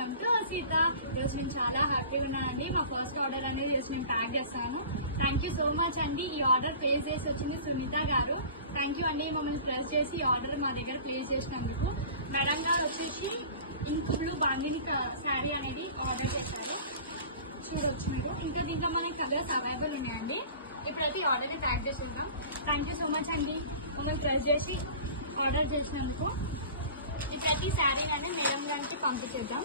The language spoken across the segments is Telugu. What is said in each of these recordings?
Welcome to Sita. ఈరోజు నేను చాలా హ్యాపీగా ఉన్నానండి. మా ఫస్ట్ ఆర్డర్ అనేది ఈరోజు నేను ప్యాక్ చేస్తాను. థ్యాంక్ యూ సో మచ్ అండి. ఈ ఆర్డర్ ప్లేస్ చేసి వచ్చింది సునీత గారు. థ్యాంక్ యూ అండి, మమ్మల్ని ప్రెస్ చేసి ఈ ఆర్డర్ మా దగ్గర ప్లేస్ చేసినందుకు. మేడం గారు వచ్చేసి ఇంకుళ్ళు బాందిని శారీ అనేది ఆర్డర్ చేశారు. చూడవచ్చు మీరు. ఇంకా దీంట్లో మనకి కలర్స్ అవైలబుల్ ఉన్నాయండి. ఇప్పుడైతే ఈ ఆర్డర్ని ప్యాక్ చేసేద్దాం. థ్యాంక్ యూ సో మచ్ అండి, మమ్మల్ని ప్రెస్ చేసి ఆర్డర్ చేసినందుకు. ఈ ప్రతి శారీ అనేది మేడం గారికి పంపించేద్దాం.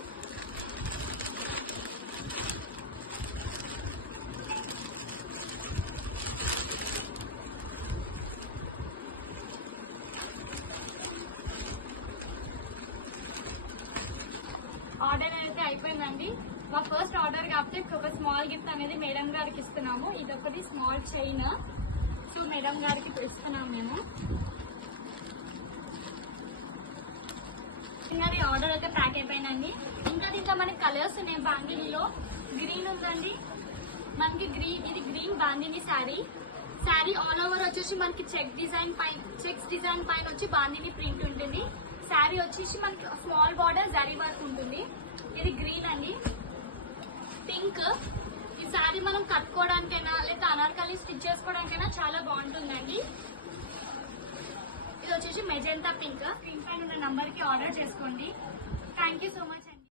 ఆర్డర్ అయితే అయిపోయిందండి. మా ఫస్ట్ ఆర్డర్ కాబట్టి ఒక స్మాల్ గిఫ్ట్ అనేది మేడం గారికి ఇస్తున్నాము. ఇది ఒకటి స్మాల్ చైన్. సో మేడం గారికి ఇస్తున్నాము మేము. ఇంకా ఆర్డర్ అయితే ప్యాక్ అయిపోయిందండి. ఇంకా మనకి కలర్స్ ఉన్నాయి. బాందినీలో గ్రీన్ ఉందండి మనకి. ఇది green bandhani sari all over వచ్చేసి మనకి చెక్స్ డిజైన్ పైన వచ్చి బాందిని ప్రింట్ ఉంటుంది. శారీ వచ్చేసి మనకి స్మాల్ బార్డర్ జరీ వర్క్ ఉంటుంది. ఇది గ్రీన్ అండి. పింక్. ఈ శారీ మనం కట్టుకోవడానికైనా లేదా అనార్కలి స్టిచ్ చేసుకోవడానికైనా చాలా బాగుంటుందండి. ఇది వచ్చేసి మెజెంటా పింక్. స్క్రీన్ పైన ఉన్న నంబర్ కి ఆర్డర్ చేసుకోండి. Thank you so much.